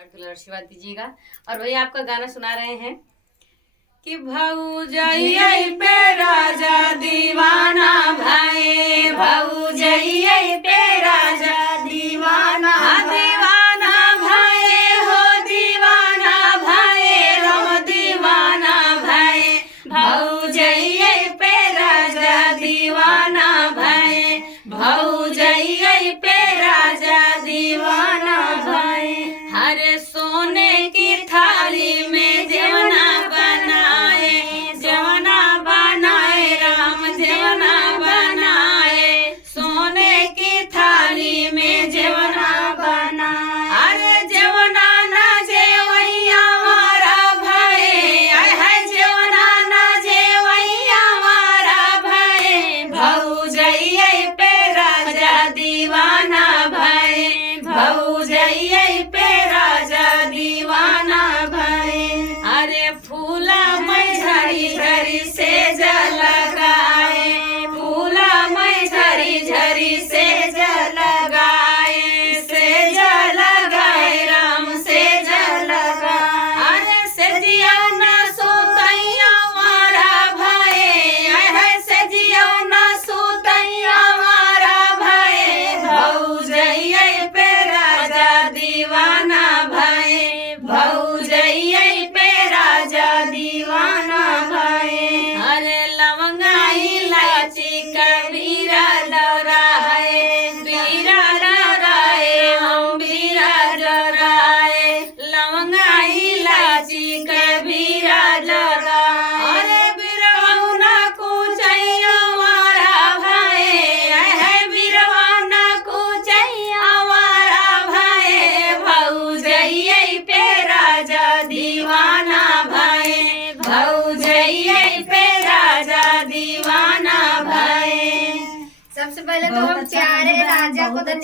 आशीर्वाद दीजिएगा। और वही आपका गाना सुना रहे हैं कि भौजाई पे राजा दीवाना भाई, भौजाई पे राजा दीवाना दीवाना भाई हो, दीवाना भाई हम दीवाना भाई, भौजाई पे राजा दीवाना भाई, भौजाई पे राजा दीवाना भाई। हरे सोने की थाली में जवना बनाए, जवना बनाए राम जवना बनाए, सोने की थाली में जवना बनाए। अरे जवना ना जेवैया हमारा भाई, है जवना ना जेवैया हमारा भाई, भौजाई पे राजा दीवाना भाई, भौजाई पे राजा दीवाना भाई। अरे फूला मैं झरी झरी से जल लगाए, फूला मैं झरी झरी से जल लगाए, से जल लगाए राम से जल लगाए। अरे सजिया ना सोतैया हमारा भाई, है सजिया ना सोतैया हमारा भाई, भौजाई पे राजा दीवाना भाई, भौजाई पे राजा दीवाना भाई। अरे लवंगा इलायची कबीरा डरा है, बीरा डरा है हम बीरा डरा है, लवंगा इलायची कबीरा डरा। अरे बिरवाना को चाहिए हमारा भाई, है बिरवाना को चाहिए हमारा भाई, भौजाई पे राजा दीवाना भाई, भौजाई पे राजा दीवाना भाई। सबसे पहले तो हम प्यारे राजा को